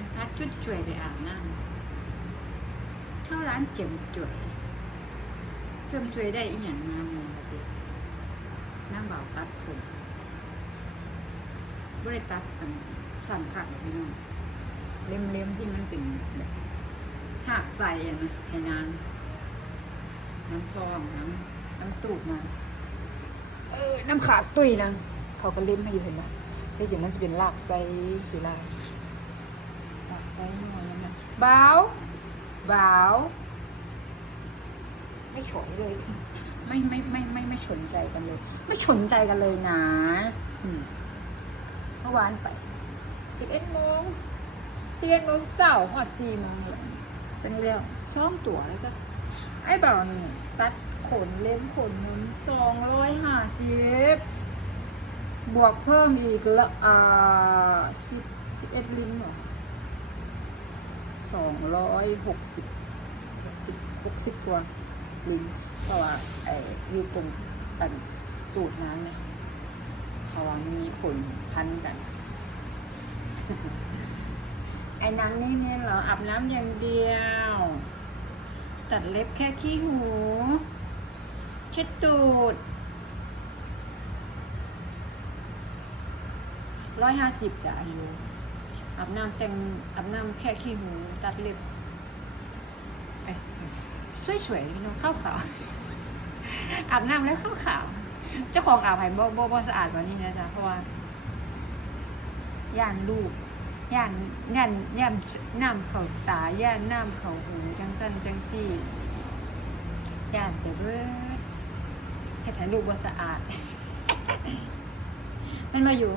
านพัดจุดจ่วยไปอาบน้ำเข้าร้านเจิมจ่วยเจิมจ่วยได้อีหยังมาเมืองละเด็กน้ำเบาตัดผมบริตัดอันสั่นขัดพี่น้องเล็มๆที่มันเป็นแบบหากใส่อะนะให้นางน้ำทองน้ำน้ำตูดมาเออ น้ำขาดตุยนะเขาก็เล่มให้อยู่เห็นไหมที่จริงมันจะเป็นลากไส้ชีลาหากใส่หน่อยนะเบาวบาวไม่ฉอยเลยไม่ไม่ไม่ไม่ไม่สนใจกันเลย ไม่สนใจกันเลยนะอืมเมื่อวานไปสิบเอ็ดโมงสิบเอ็ดโมงเสาร์หอดสี่โมงจังเรียวช่องตั๋วแล้วก็ ไอ้บ่าวนี่ตัดขนเล่มขนนึงสองร้อยห้าสิบบวกเพิ่มอีกละอ่าสิบสิบเอ็ดลิงเหรอ สองร้อยหกสิบหกสิบหกสิบกว่าลิงเพราะว่าไอ้อยูตรงตันตูดน้ำเนี่ยเพราะว่ามันมีขนพันกัน ไอ้น้ำนี่เนี่ยเราอาบน้ำอย่างเดียว ตัดเล็บแค่ขี้หู เช็ดตูดร้อยห้าสิบจ้ะอายุ อาบน้ำแต่งอาบน้ำแค่ขี้หูตัดเล็บเอ้ยสวยๆพี่น้องข้าวขาวอาบน้ำแล้วข้าวขาวเจ้าของอาบไผ่บ่บ่บ่สะอาดกว่านี้นะจ๊ะเพราะว่าย่านลูกย่านย่านย่านน้ำเขาตาย่านน้ำเขาหูจังสั้นจังซี่ย่านไปเบิดให้ถ่ายรูปว่าสะอาด มันมาอยู่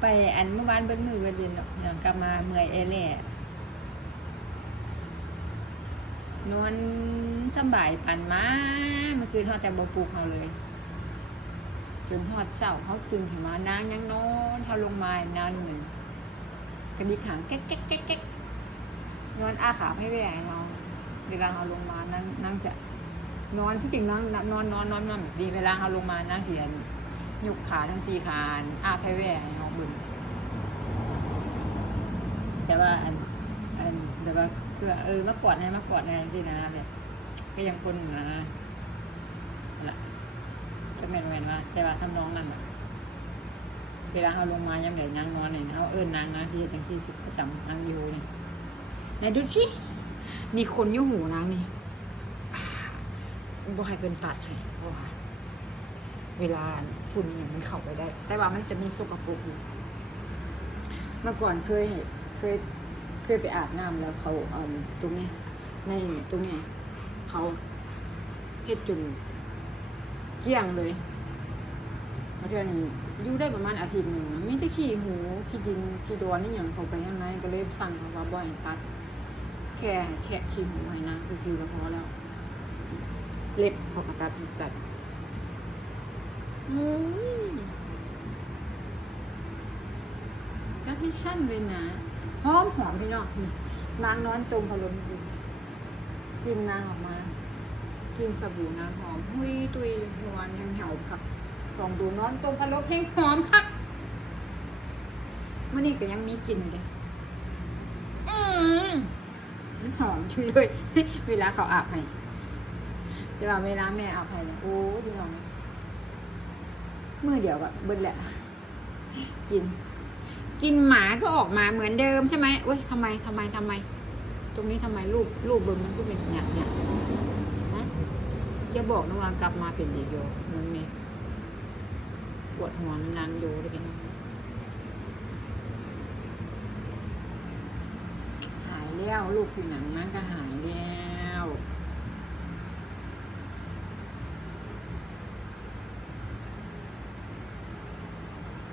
ไปอันเมื่อวานเบิ้มือเบิ้เรียนหรอกอย่างกลับมาเมื่อยเอแหล่นอนสบายปันมาเมื่อคืนทอดแต่บปลูกเขาเลย จนทอดเสาเขาตื่นขึ้นมานางยังนอนเขาลงมานานเหมือนกระดิกหางแก๊กแก๊กแก๊กแก๊กนอนอาขาให้แหว่เราเวลาเขาลงมานั่งนั่งจะนอนที่จริงนั่งนอนนอนนอนนอนดีเวลาเขาลงมานั่งเสีย ยุกขาทั้งสี่ขาอาให้แหว่ให้เขาบึนแต่ว่าอันอันแต่ว่าคือเออมากอดให้มากอดให้สินะแบบก็ยังคนนะนั่นแหละจะแมนแมนว่าแต่ว่าทำน้องนั่นแหละเวลาเขาลงมายังเดี๋ยวนางนอนเนี่ยเขาเอิญนางนะที่จังที่ประจำนางอยู่เนี่ยไหนดูสินี่คนยุ่หูนางนี่บ่ให้เป็นตัดให้ เวลาฝุ่นมันเข้าไปได้ แต่ว่ามันจะมีสกปรกอยู่เมื่อก่อนเคยเห็นเคยเคยไปอาบน้ำแล้วเขาเอาตรงนี้ในตรงนี้เขาเฮ็ดจนเกลี้ยงเลยเพราะฉะนั้นอยู่ได้ประมาณอาทิตย์หนึ่งไมแต่ได้ขี้หูขี้ดินขี้ดอนนี่อย่างเขาไปยังไงก็เลยสั่งเขาว่าบ่อยตัด แค่แค่ขี้หูให้นางซื่อๆก็พอแล้ว เล็บเขาก็ตัดให้สัตว์ อืมก็ให้ชั่นเลยนะหอมหอมพี่น้องนี่นางนอนตรงพะลมดีกินนางออกมา กินสบู่น้ำหอม หุยตุยหวนยังเหี่ยวผักสองดูนอนตรงพะโล้เพลงหอมคักมื่อนี้ก็ยังมีกลิ่นเลยอืมมันหอมช่วยเลย เวลาเขาอาบให้แต่ว่าเวลาแม่อาบให้เนี่ยโอ้พี่น้อง เมื่อเดียวก็เบิ้ลแหละ กิน กินหมาก็ออกมาเหมือนเดิมใช่ไหมอุ้ยทำไมทำไมทำไม ตรงนี้ทำไมรูปรูปเบิ้งมันก็เป็นอย่างเนี้ยอย่าบอกนะว่ากลับมาเป็นอีกโยมึงนี่ปวดหัวนางโยเลยกันหายแล้วลูกผิวหนังนั่นก็หาย